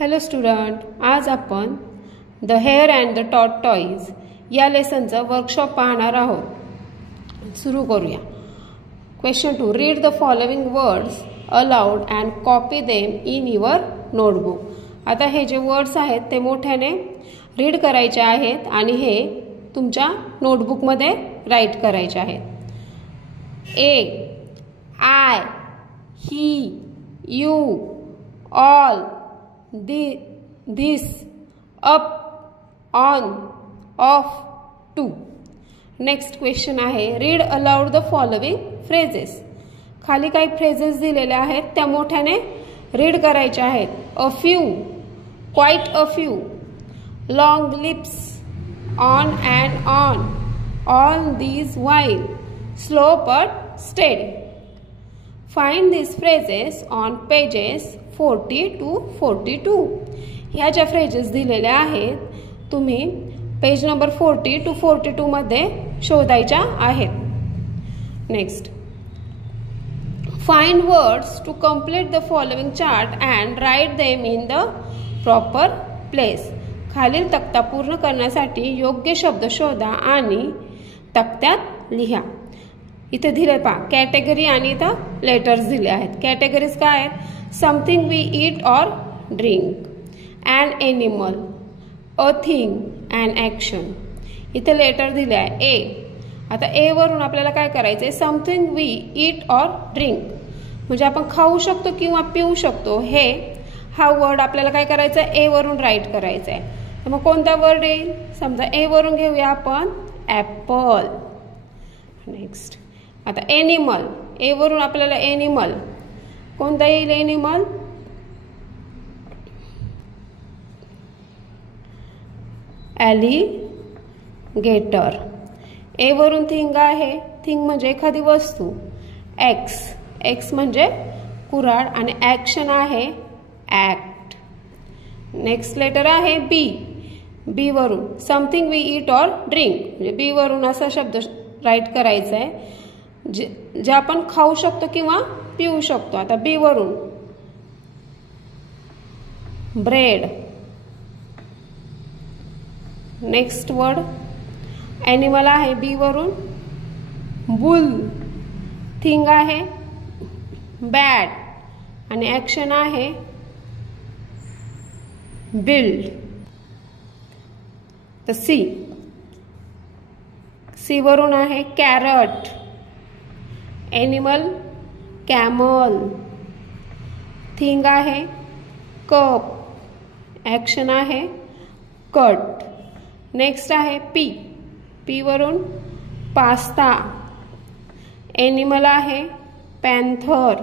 Hello student, आज आपण the hair and the tortoise या लेसनचं वर्कशॉप पाहणार आहोत. सुरू करूया. Question 2. Read the following words aloud and copy them in your notebook. आता हे जे वर्ड्स आहेत ते मोठ्याने रीड करायचे आहेत आणि हे तुमच्या नोटबुकमध्ये राईट करायचे आहेत. A, I, he, you, all, this, up, on, off, to. Next question आहे read aloud the following phrases. खाली काही फ्रेजेस दिलेले आहेत त्या मोठ्याने रीड करायचे आहेत. A few, quite a few, long lips, on and on, all these while, slow but steady. Find these phrases on pages 40 to 42. ह्या ज्या फ्रेजेस दिलेल्या आहेत तुम्ही पेज नंबर 40 to 42 मध्ये शोधायच्या आहेत. Next, find words to complete the following chart and write them in the proper place. खालील तक्ता पूर्ण करण्यासाठी योग्य शब्द शोधा आणि तक्त्यात लिहा. इथे दिले पहा कॅटेगरी आणि इथं लेटर्स दिले आहेत. कॅटेगरीज काय आहेत? Something we eat or drink, and animal, a thing, and action. इथे लेटर दिले आहे ए. आता ए वरून आपल्याला काय करायचं आहे? Something we eat or drink म्हणजे आपण खाऊ शकतो किंवा पिऊ शकतो. हा वर्ड आपल्याला काय करायचं आहे? ए वरून राईट करायचं आहे. तर मग कोणता वर्ड येईल? समजा ए वरून घेऊया आपण ॲपल. नेक्स्ट, आता एनिमल. ए वरून आपल्याला एनिमल कोणता येईल? एनिमल ॲलिगेटर. ए वरून थिंग आहे. थिंग म्हणजे एखादी वस्तू. एक्स म्हणजे कुऱ्हाड आणि ॲक्शन आहे ॲक्ट. नेक्स्ट लेटर आहे बी. बी वरून something we eat or drink म्हणजे बी वरून असा शब्द राईट करायचा आहे जे आपण खाऊ शकतो किंवा पिऊ शकतो. आता बी वरून ब्रेड. नेक्स्ट वर्ड ॲनिमल आहे बी वरून बुल. थिंग आहे बॅट आणि ॲक्शन आहे बिल्ड. तर सी वरून आहे कॅरट. Animal camel. थिंग आहे कप. ॲक्शन आहे कट. नेक्स्ट आहे पी वरून पास्ता. एनिमल आहे पॅन्थर.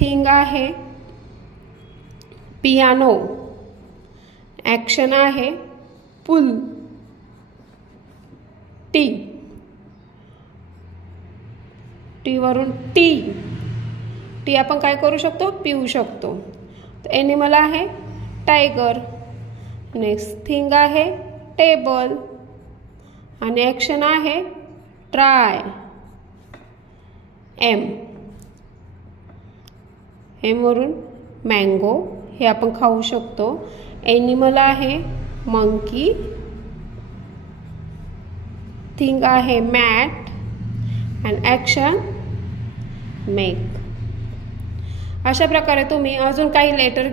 थिंग आहे पियानो. ॲक्शन आहे पुल. टी वरून टी आपण काय करू शकतो? पिऊ शकतो. तर एनिमल आहे टायगर. नेक्स्ट थिंग आहे टेबल आणि ॲक्शन आहे ट्राय. एम वरून मँगो. हे आपण खाऊ शकतो. एनिमल आहे मंकी. थिंग आहे मॅट अँड ॲक्शन मेक. अशा प्रकारे तुम्ही अजून काही लेटर